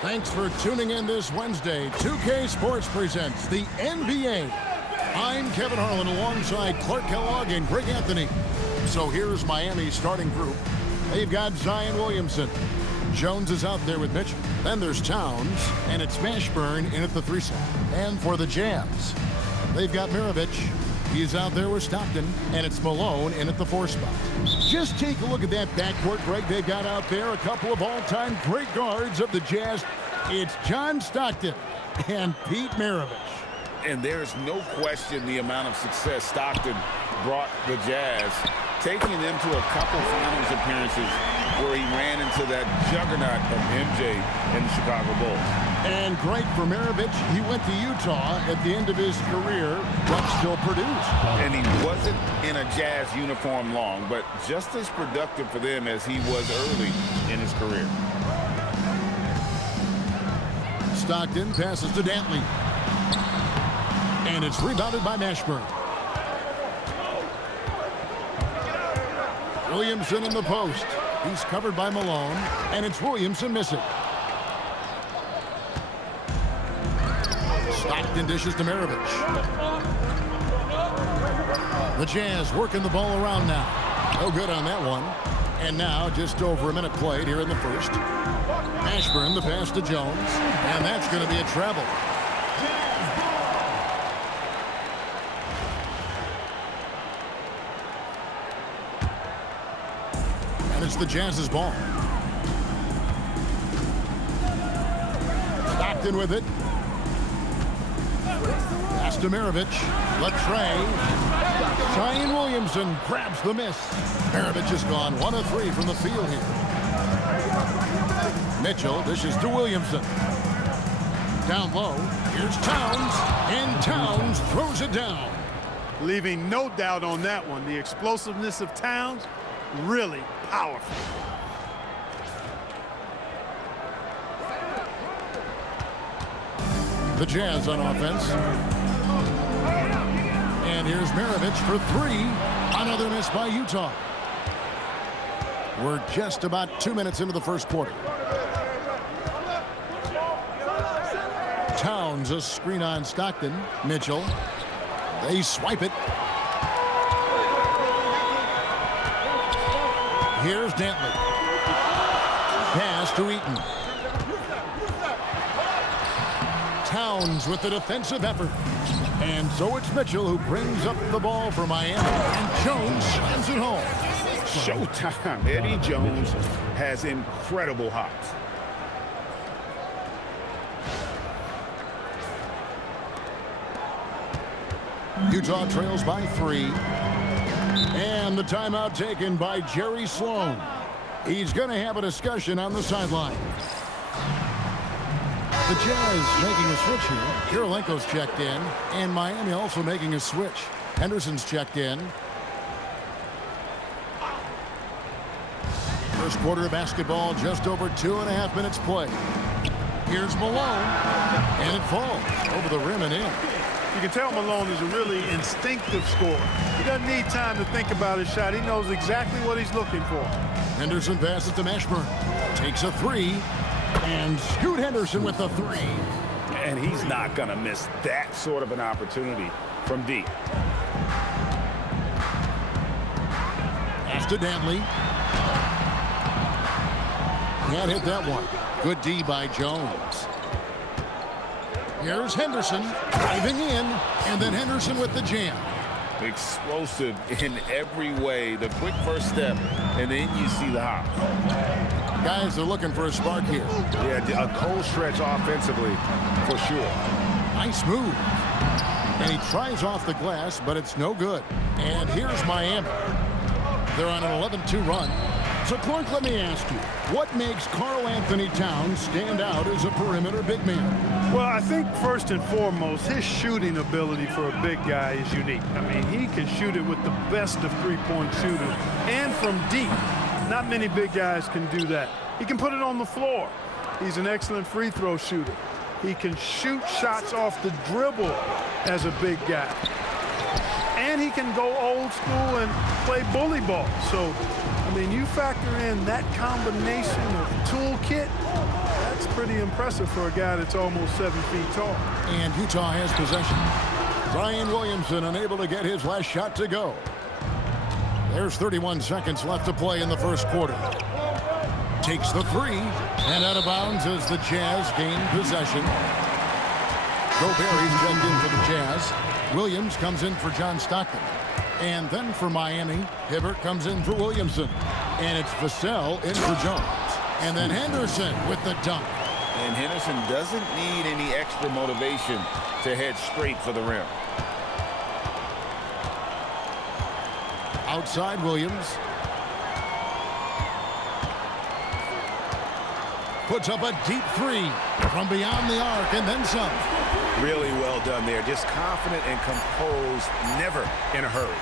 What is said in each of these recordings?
Thanks for tuning in this Wednesday. 2K Sports presents the NBA. I'm Kevin Harlan alongside Clark Kellogg and Greg Anthony. So here's Miami's starting group. They've got Zion Williamson. Jones is out there with Mitchell. Then there's Towns, and it's Mashburn in at the 3 spot. And for the Jazz, they've got Maravich. He's out there with Stockton, and it's Malone in at the 4 spot. Just take a look at that backcourt, Greg. They've got out there a couple of all-time great guards of the Jazz. It's John Stockton and Pete Maravich. And there's no question the amount of success Stockton brought the Jazz, taking them to a couple finals appearances where he ran into that juggernaut of MJ and the Chicago Bulls. And great for Maravich. He went to Utah at the end of his career, but still produced. And he wasn't in a Jazz uniform long, but just as productive for them as he was early in his career. Stockton passes to Dantley. And it's rebounded by Mashburn. Williamson in the post. He's covered by Malone, and it's Williamson missing. Stockton dishes to Maravich. The Jazz working the ball around now. No good on that one. And now just over a minute played here in the first. Mashburn, the pass to Jones, and that's going to be a travel. And it's the Jazz's ball. Stockton with it. Pass to Maravich. Latrey. Zion Williamson grabs the miss. Maravich has gone 1 of 3 from the field here. Mitchell dishes to Williamson. Down low. Here's Towns. And Towns throws it down. Leaving no doubt on that one. The explosiveness of Towns, really powerful. The Jazz on offense. And here's Maravich for 3. Another miss by Utah. We're just about 2 minutes into the first quarter. Towns, a screen on Stockton. Mitchell. They swipe it. Here's Dantley. Pass to Eaton. Towns with the defensive effort. And so it's Mitchell who brings up the ball for Miami. And Jones slams it home. Showtime. Eddie Jones has incredible hops. Utah trails by 3. And the timeout taken by Jerry Sloan. He's going to have a discussion on the sideline. The Jazz making a switch here. Kirilenko's checked in. And Miami also making a switch. Henderson's checked in. First quarter of basketball, just over 2.5 minutes play. Here's Malone. And it falls over the rim and in. You can tell Malone is a really instinctive scorer. He doesn't need time to think about his shot. He knows exactly what he's looking for. Henderson passes to Mashburn. Takes a 3. And Scoot Henderson with the 3. And he's not going to miss that sort of an opportunity from deep. Pass to Dantley. Can't hit that one. Good D by Jones. Here's Henderson driving in, and then Henderson with the jam. Explosive in every way. The quick first step, and then you see the hop. Guys are looking for a spark here. Yeah, a cold stretch offensively, for sure. Nice move. And he tries off the glass, but it's no good. And here's Miami. They're on an 11-2 run. So, Clark, let me ask you, what makes Karl-Anthony Towns stand out as a perimeter big man? Well, I think first and foremost, his shooting ability for a big guy is unique. I mean, he can shoot it with the best of three-point shooters and from deep. Not many big guys can do that. He can put it on the floor. He's an excellent free throw shooter. He can shoot shots off the dribble as a big guy. And he can go old school and play bully ball. So, I mean, you factor in that combination of toolkit, that's pretty impressive for a guy that's almost 7 feet tall. And Utah has possession. Zion Williamson unable to get his last shot to go. There's 31 seconds left to play in the first quarter. Takes the three, and out of bounds as the Jazz gain possession. Gobert checked in for the Jazz. Williams comes in for John Stockton. And then for Miami, Hibbert comes in for Williamson. And it's Vassell in for Jones. And then Henderson with the dunk. And Henderson doesn't need any extra motivation to head straight for the rim. Outside Williams. Puts up a deep three from beyond the arc and then some. Really well done there. Just confident and composed, never in a hurry.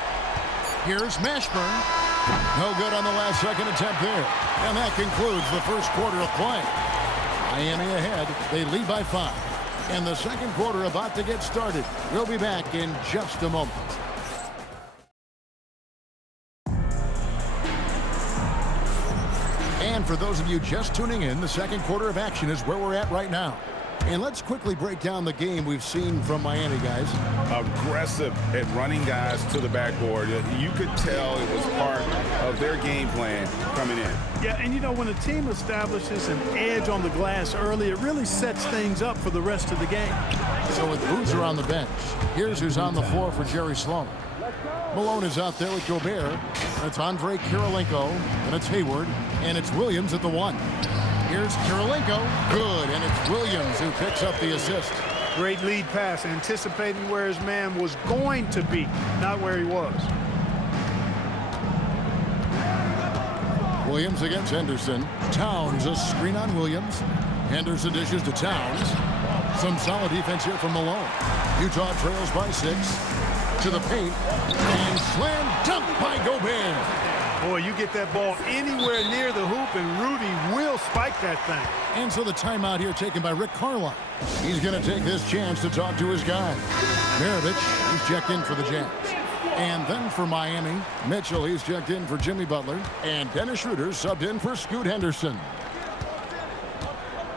Here's Mashburn. No good on the last second attempt there. And that concludes the first quarter of play. Miami ahead. They lead by 5. And the second quarter about to get started. We'll be back in just a moment. And for those of you just tuning in, the second quarter of action is where we're at right now. And let's quickly break down the game we've seen from Miami, guys. Aggressive at running guys to the backboard. You could tell it was part of their game plan coming in. Yeah, and you know, when a team establishes an edge on the glass early, it really sets things up for the rest of the game. So with Boozer on the bench, here's who's on the floor for Jerry Sloan. Malone is out there with Gobert. It's Andre Kirilenko, and it's Hayward, and it's Williams at the 1. Here's Kirilenko. Good, and it's Williams who picks up the assist. Great lead pass, anticipating where his man was going to be, not where he was. Williams against Henderson. Towns, a screen on Williams. Henderson dishes to Towns. Some solid defense here from Malone. Utah trails by 6. To the paint, and slam dunk by Gobert. Boy, you get that ball anywhere near the hoop, and Rudy will spike that thing. And so the timeout here taken by Rick Carlisle. He's going to take this chance to talk to his guy. Maravich, he's checked in for the Jazz. And then for Miami, Mitchell, he's checked in for Jimmy Butler. And Dennis Schroeder subbed in for Scoot Henderson.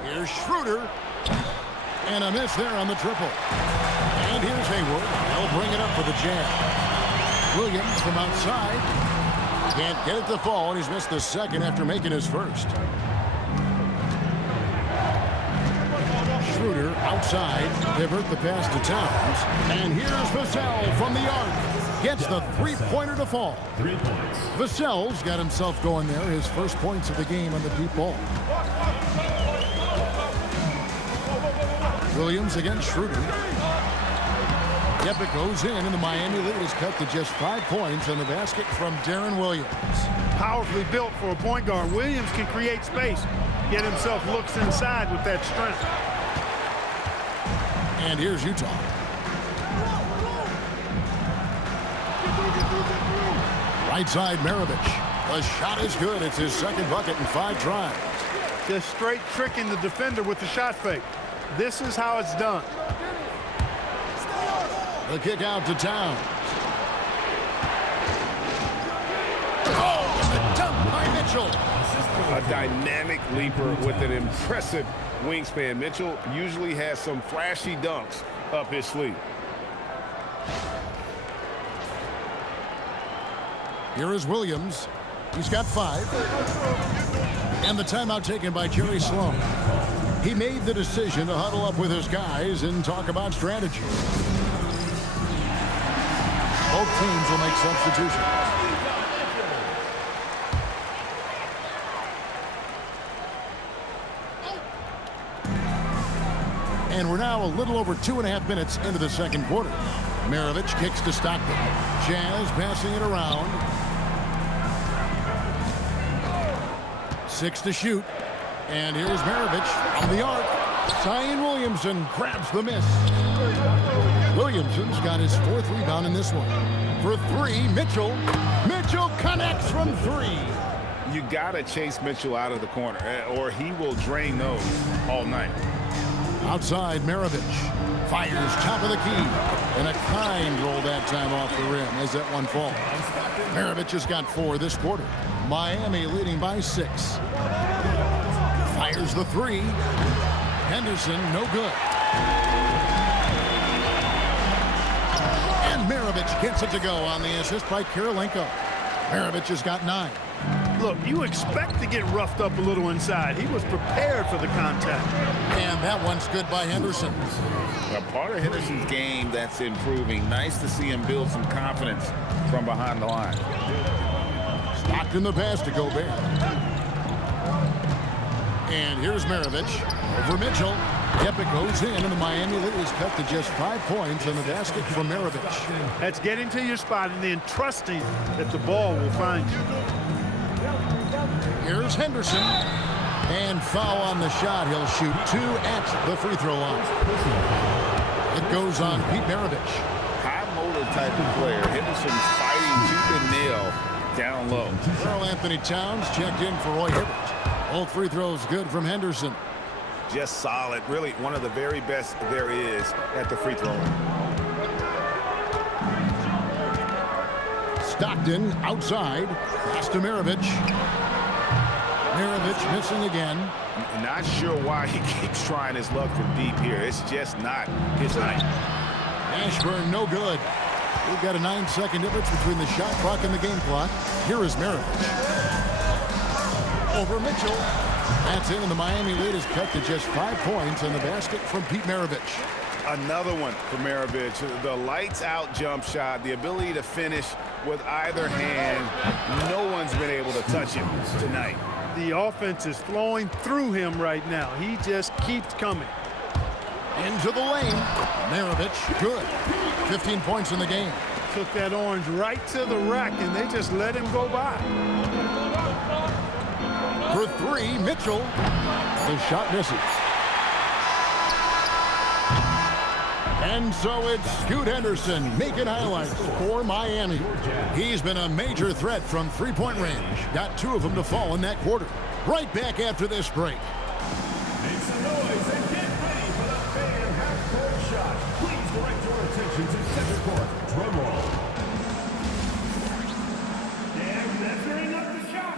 Here's Schroeder. And a miss there on the triple. And here's Hayward. They'll bring it up for the Jazz. Williams from outside. Can't get it to fall, and he's missed the second after making his first. Schroeder outside. Hibbert the pass to Towns. And here's Vassell from the arc. Gets the three-pointer to fall. 3 points. Vassell's got himself going there. His first points of the game on the deep ball. Williams against Schroeder. Yep, it goes in, and the Miami lead is cut to just 5 points on the basket from Deron Williams. Powerfully built for a point guard. Williams can create space, get himself looks inside with that strength. And here's Utah. Right side, Maravich. The shot is good. It's his second bucket in 5 tries. Just straight tricking the defender with the shot fake. This is how it's done. The kick out to Towns. Oh, the dunk by Mitchell. A dynamic leaper with an impressive wingspan. Mitchell usually has some flashy dunks up his sleeve. Here is Williams. He's got 5. And the timeout taken by Jerry Sloan. He made the decision to huddle up with his guys and talk about strategy. Both teams will make substitutions. And we're now a little over 2.5 minutes into the second quarter. Maravich kicks to Stockton. Jazz passing it around. 6 to shoot. And here's Maravich on the arc. Zion Williamson grabs the miss. Williamson's got his 4th rebound in this one. For 3, Mitchell. Mitchell connects from 3. You got to chase Mitchell out of the corner, or he will drain those all night. Outside, Maravich fires top of the key. And a kind roll that time off the rim as that one falls. Maravich has got 4 this quarter. Miami leading by 6. Fires the 3. Henderson, no good. And Maravich gets it to go on the assist by Kirilenko. Maravich has got 9. Look, you expect to get roughed up a little inside. He was prepared for the contact. And that one's good by Henderson. A part of Henderson's game that's improving. Nice to see him build some confidence from behind the line. Stockton the pass to Gobert. And here's Maravich over Mitchell. Yep, it goes in, and the Miami lead is cut to just 5 points on the basket from Maravich. That's getting to your spot and then trusting that the ball will find you. Here's Henderson. And foul on the shot. He'll shoot 2 at the free throw line. It goes on Pete Maravich. High motor type of player. Henderson's fighting tooth and nail down low. Karl Anthony Towns checked in for Roy Hibbert. Both free throws good from Henderson. Just solid. Really one of the very best there is at the free throw line. Stockton outside. Pass to Maravich. Maravich missing again. Not sure why he keeps trying his luck from deep here. It's just not his night. Ashburn, no good. We've got a 9-second difference between the shot clock and the game clock. Here is Maravich. Over Mitchell. That's in, and the Miami lead is cut to just 5 points on the basket from Pete Maravich. Another one for Maravich. The lights-out jump shot, the ability to finish with either hand. No one's been able to touch him tonight. The offense is flowing through him right now. He just keeps coming. Into the lane. Maravich, good. 15 points in the game. Took that orange right to the rack, and they just let him go by. For 3, Mitchell. The shot misses. And so it's Scoot Henderson making highlights for Miami. He's been a major threat from three-point range. Got 2 of them to fall in that quarter. Right back after this break. Make some noise and get ready for the fan half-court shot. Please direct your attention to center court. Drum roll. They're measuring up the shot.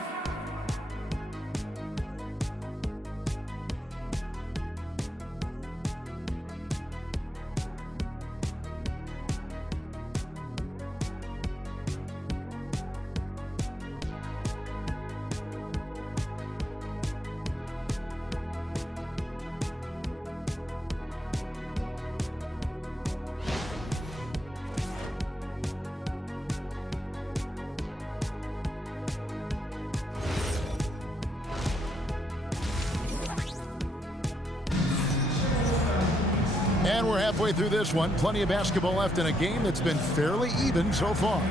And we're halfway through this one. Plenty of basketball left in a game that's been fairly even so far.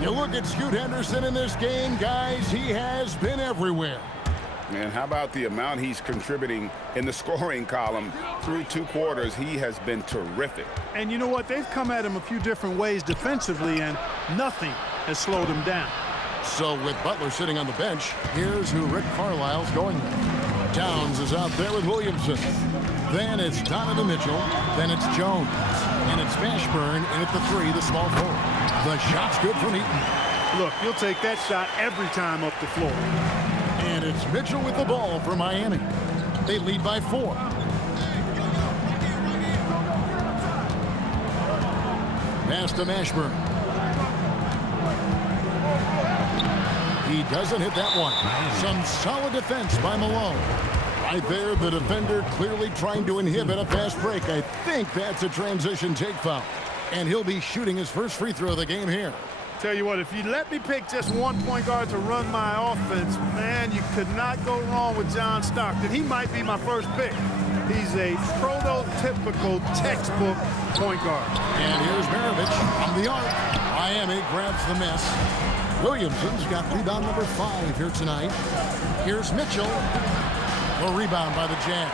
You look at Scoot Henderson in this game, guys, he has been everywhere. Man, how about the amount he's contributing in the scoring column? Through 2 quarters, he has been terrific. And you know what? They've come at him a few different ways defensively, and nothing has slowed him down. So with Butler sitting on the bench, here's who Rick Carlisle's going with. Towns is out there with Williamson. Then it's Donovan Mitchell. Then it's Jones. And it's Mashburn in at the 3, the small forward. The shot's good from Eaton. Look, you'll take that shot every time up the floor. And it's Mitchell with the ball for Miami. They lead by 4. Pass to Mashburn. He doesn't hit that one. Some solid defense by Malone. Right there, the defender clearly trying to inhibit a fast break. I think that's a transition take foul. And he'll be shooting his first free throw of the game here. Tell you what, if you let me pick just one point guard to run my offense, man, you could not go wrong with John Stockton. He might be my first pick. He's a prototypical textbook point guard. And here's Maravich from the arc. Miami grabs the miss. Williamson's got rebound number 5 here tonight. Here's Mitchell. A rebound by the Jazz.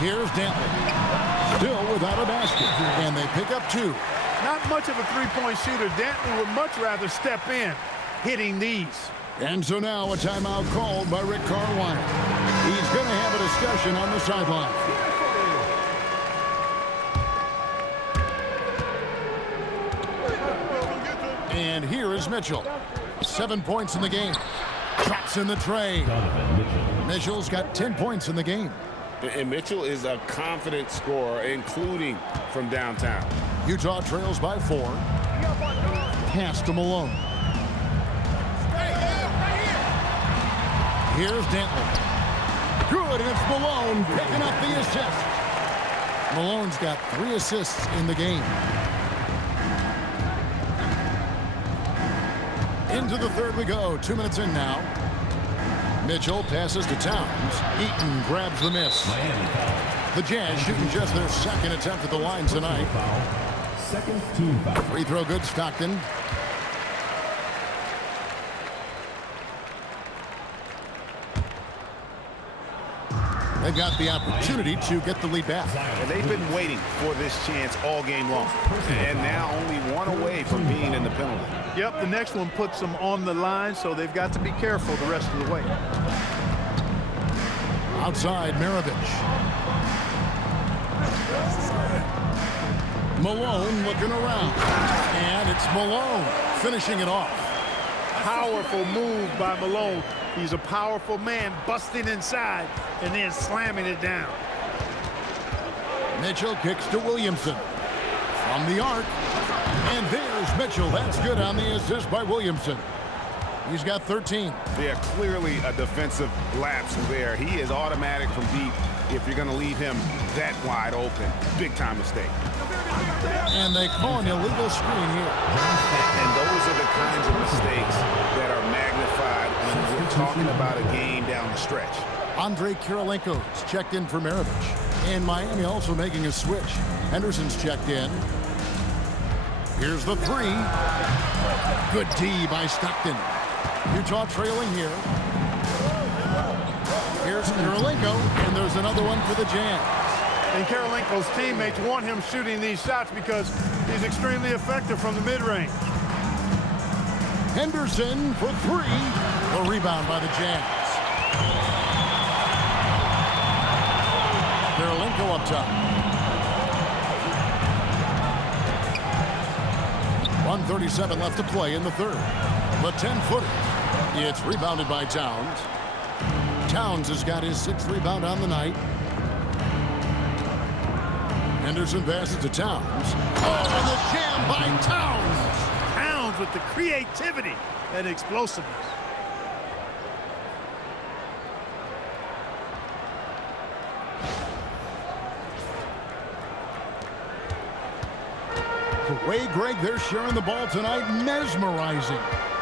Here's Dantley. Still without a basket. And they pick up 2. Not much of a three-point shooter. Dantley would much rather step in hitting these. And so now a timeout called by Rick Carlisle. He's going to have a discussion on the sideline. And here is Mitchell. 7 points in the game. Drops in the tray. Mitchell's got 10 points in the game. And Mitchell is a confident scorer, including from downtown. Utah trails by 4. Pass to Malone. Here's Dantley. Good, and it's Malone picking up the assist. Malone's got 3 assists in the game. Into the third we go. 2 minutes in now. Mitchell passes to Towns. Eaton grabs the miss. The Jazz shooting just their second attempt at the line tonight. Second team foul. Free throw good, Stockton. They've got the opportunity to get the lead back. And they've been waiting for this chance all game long. And now only one away from being in the penalty. Yep, the next one puts them on the line, so they've got to be careful the rest of the way. Outside, Maravich. Malone looking around. And it's Malone finishing it off. Powerful move by Malone. He's a powerful man, busting inside and then slamming it down. Mitchell kicks to Williamson. From the arc. And there's Mitchell. That's good on the assist by Williamson. He's got 13. Yeah, clearly a defensive lapse there. He is automatic from deep if you're going to leave him that wide open. Big time mistake. And they call an illegal screen here. And those are the kinds of mistakes that are magnified when we're talking about a game down the stretch. Andre Kirilenko's checked in for Maravich. And Miami also making a switch. Henderson's checked in. Here's the 3. Good D by Stockton. Utah trailing here. Here's Kirilenko, and there's another one for the Jazz. And Kirilenko's teammates want him shooting these shots because he's extremely effective from the mid-range. Henderson for 3. A rebound by the Jazz. Kirilenko up top. 1:37 left to play in the third. The 10-footer. It's rebounded by Towns. Towns has got his 6th rebound on the night. Henderson passes to Towns. Oh, and the jam by Towns. Towns with the creativity and explosiveness. The way, Greg, they're sharing the ball tonight, mesmerizing.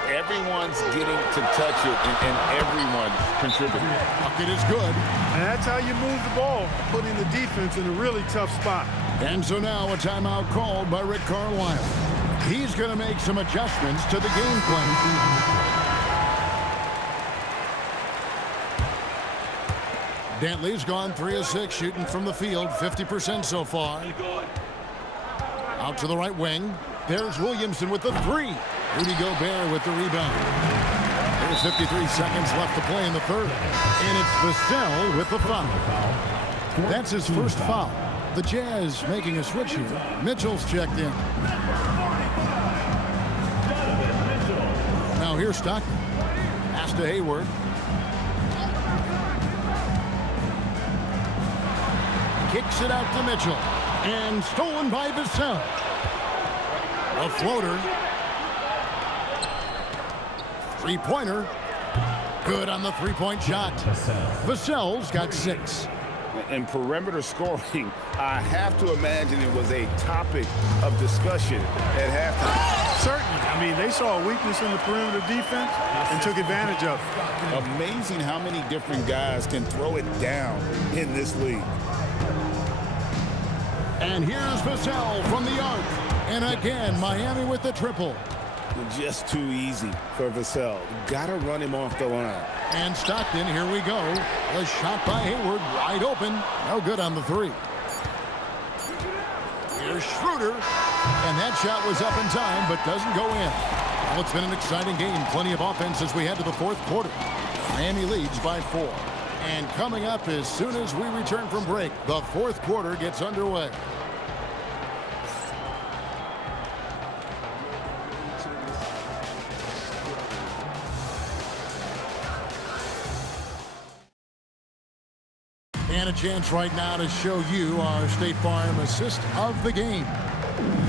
Everyone's getting to touch it, and everyone's contributing. Bucket is good. And that's how you move the ball, putting the defense in a really tough spot. And so now a timeout called by Rick Carlisle. He's going to make some adjustments to the game plan. Dantley's gone 3 of 6 shooting from the field, 50% so far. Out to the right wing. There's Williamson with the 3. Rudy Gobert with the rebound. There's 53 seconds left to play in the third. And it's Vassell with the foul. That's his first foul. The Jazz making a switch here. Mitchell's checked in. Now here's Stockton. Pass to Hayward. Kicks it out to Mitchell. And stolen by Vassell. A floater. Three-pointer. Good on the three-point shot. Vassell's got 6. And perimeter scoring, I have to imagine it was a topic of discussion at halftime. Certainly. I mean, they saw a weakness in the perimeter defense and took advantage of it. Amazing how many different guys can throw it down in this league. And here's Vassell from the arc. And again, Miami with the triple. Just too easy for Vassell. Got to run him off the line. And Stockton, here we go. A shot by Hayward, wide open. No good on the 3. Here's Schroeder. And that shot was up in time, but doesn't go in. Well, it's been an exciting game. Plenty of offense as we head to the 4th quarter. Miami leads by 4. And coming up as soon as we return from break, the 4th quarter gets underway. And a chance right now to show you our State Farm assist of the game.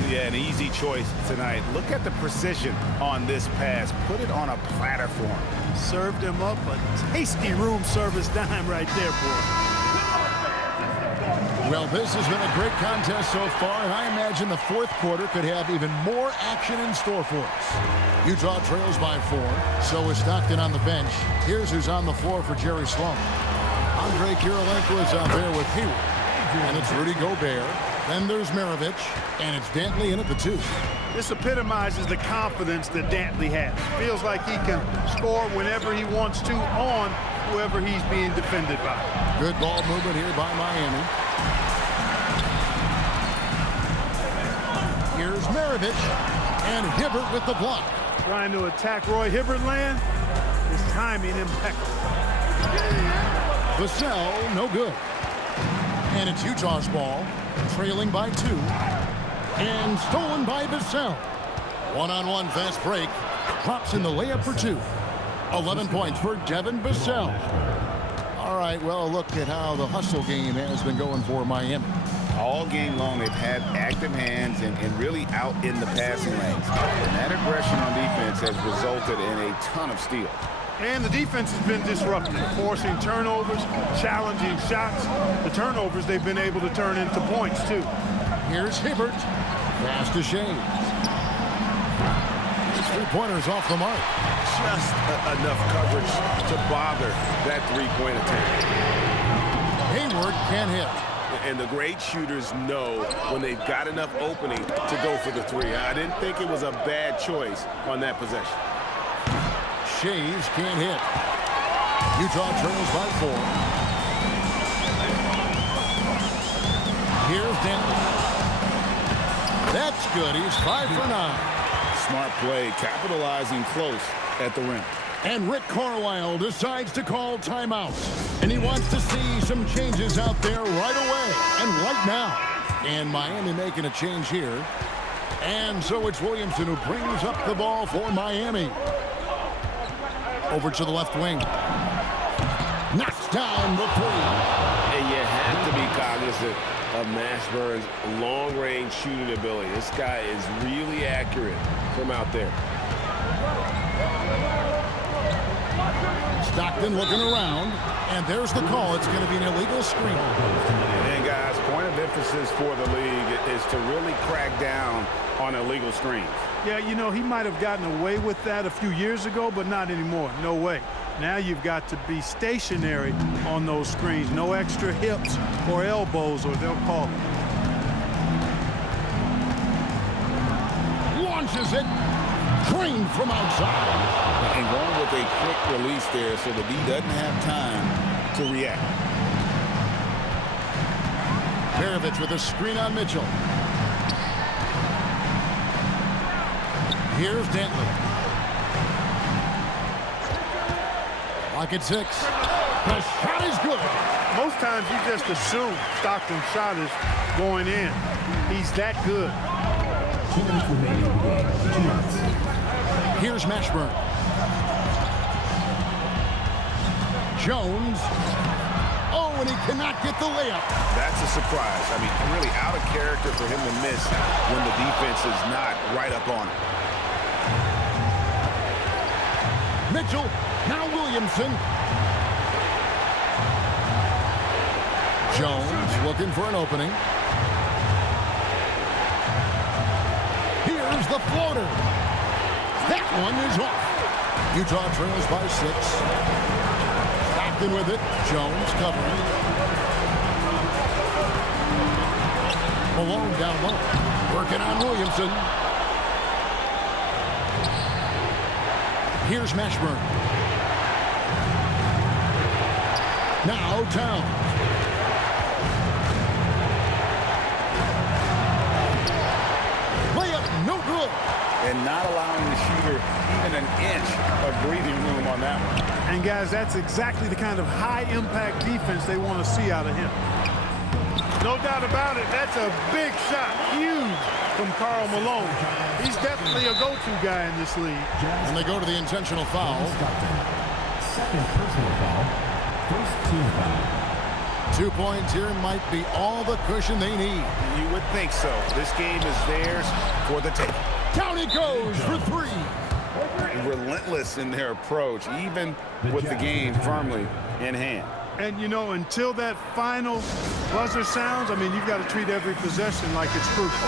Yeah, an easy choice tonight. Look at the precision on this pass. Put it on a platter for him. Served him up a tasty room service dime right there, boy. Well, this has been a great contest so far, and I imagine the fourth quarter could have even more action in store for us. Utah trails by 4. So is Stockton on the bench. Here's who's on the floor for Jerry Sloan. Andre Kirilenko is out there with Hayward. And it's Rudy Gobert. Then there's Maravich. And it's Dantley in at the 2. This epitomizes the confidence that Dantley has. Feels like he can score whenever he wants to on whoever he's being defended by. Good ball movement here by Miami. Here's Maravich. And Hibbert with the block. Trying to attack Roy Hibbert land. His timing impeccable. Vassell, no good. And it's Utah's ball, trailing by 2. And stolen by Vassell. One-on-one fast break. Drops in the layup for 2. 11 points for Devin Vassell. All right, well, look at how the hustle game has been going for Miami. All game long, they've had active hands and really out in the passing lanes. And that aggression on defense has resulted in a ton of steals. And the defense has been disrupted, forcing turnovers, challenging shots. The turnovers they've been able to turn into points, too. Here's Hibbert. Pass to Shea. His three-pointer's off the mark. Just enough coverage to bother that three-point attempt. Hayward can't hit. And the great shooters know when they've got enough opening to go for the 3. I didn't think it was a bad choice on that possession. Shays can't hit. Utah trails by 4. Here's Dantley. That's good. He's 5 for 9. Smart play, capitalizing close at the rim. And Rick Carlisle decides to call timeout. And he wants to see some changes out there right away and right now. And Miami making a change here. And so it's Williamson who brings up the ball for Miami. Over to the left wing. Knocks down the 3. And you have to be cognizant of Mashburn's long-range shooting ability. This guy is really accurate from out there. Stockton looking around, and there's the call. It's going to be an illegal screen. And guys, point of emphasis for the league is to really crack down on illegal screens. Yeah, you know, he might have gotten away with that a few years ago, but not anymore. No way. Now you've got to be stationary on those screens. No extra hips or elbows, or they'll call it. Launches it. Drained from outside. And going with a quick release there so the D doesn't have time to react. Maravich with a screen on Mitchell. Here's Dantley. Lock at 6. The shot is good. Most times you just assume Stockton's shot is going in. He's that good. 2 minutes remaining in the game. 2 minutes. Here's Mashburn. Jones. Oh, and he cannot get the layup. That's a surprise. I mean, really out of character for him to miss when the defense is not right up on him. Mitchell. Now Williamson. Jones looking for an opening. Here's the floater. That one is off. Utah trails by 6. Stockton with it. Jones covering. Malone down low. Working on Williamson. Here's Mashburn. Now Towns. Layup no good. And not allowing the shooter even an inch of breathing room on that one. And guys, that's exactly the kind of high-impact defense they want to see out of him. No doubt about it, that's a big shot, huge from Karl Malone. He's definitely a go-to guy in this league. And they go to the intentional foul. Second personal foul. First team foul. 2 points here might be all the cushion they need. You would think so. This game is theirs for the taking. Down it goes for 3. Relentless in their approach, even with the game firmly in hand. And, you know, until that final buzzer sounds, I mean, you've got to treat every possession like it's crucial.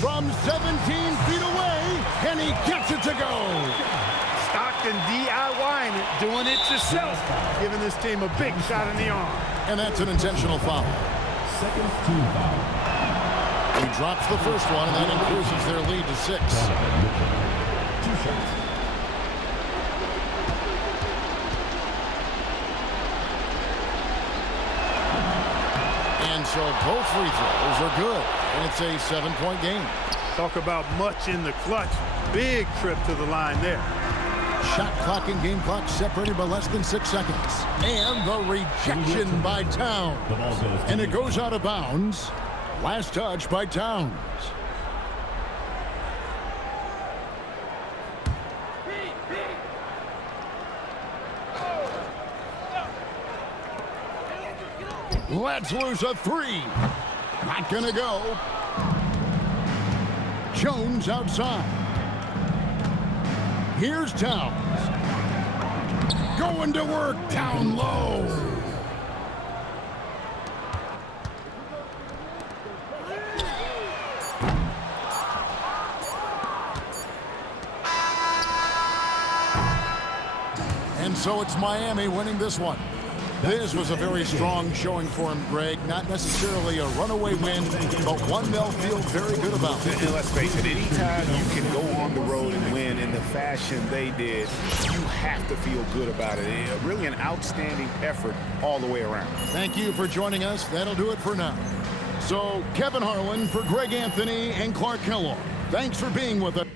From 17 feet away, and he gets it to go. Stockton DIYing it, doing it yourself, giving this team a big shot in the arm. And that's an intentional foul. Second team foul. He drops the first one, and that increases their lead to 6. 2 shots. And so both free throws are good, and it's a 7-point game. Talk about much in the clutch. Big trip to the line there. Shot clock and game clock separated by less than 6 seconds. And the rejection by Towns. The ball goes. And it goes out of bounds. Last touch by Towns. Let's lose a 3. Not gonna go. Jones outside. Here's Towns. Going to work down low. And so it's Miami winning this one. This was a very strong showing for him, Greg. Not necessarily a runaway win, but one they'll feel very good about. And let's face it, anytime you can go on the road and win in the fashion they did, you have to feel good about it. Really an outstanding effort all the way around. Thank you for joining us. That'll do it for now. So, Kevin Harlan for Greg Anthony and Clark Kellogg. Thanks for being with us.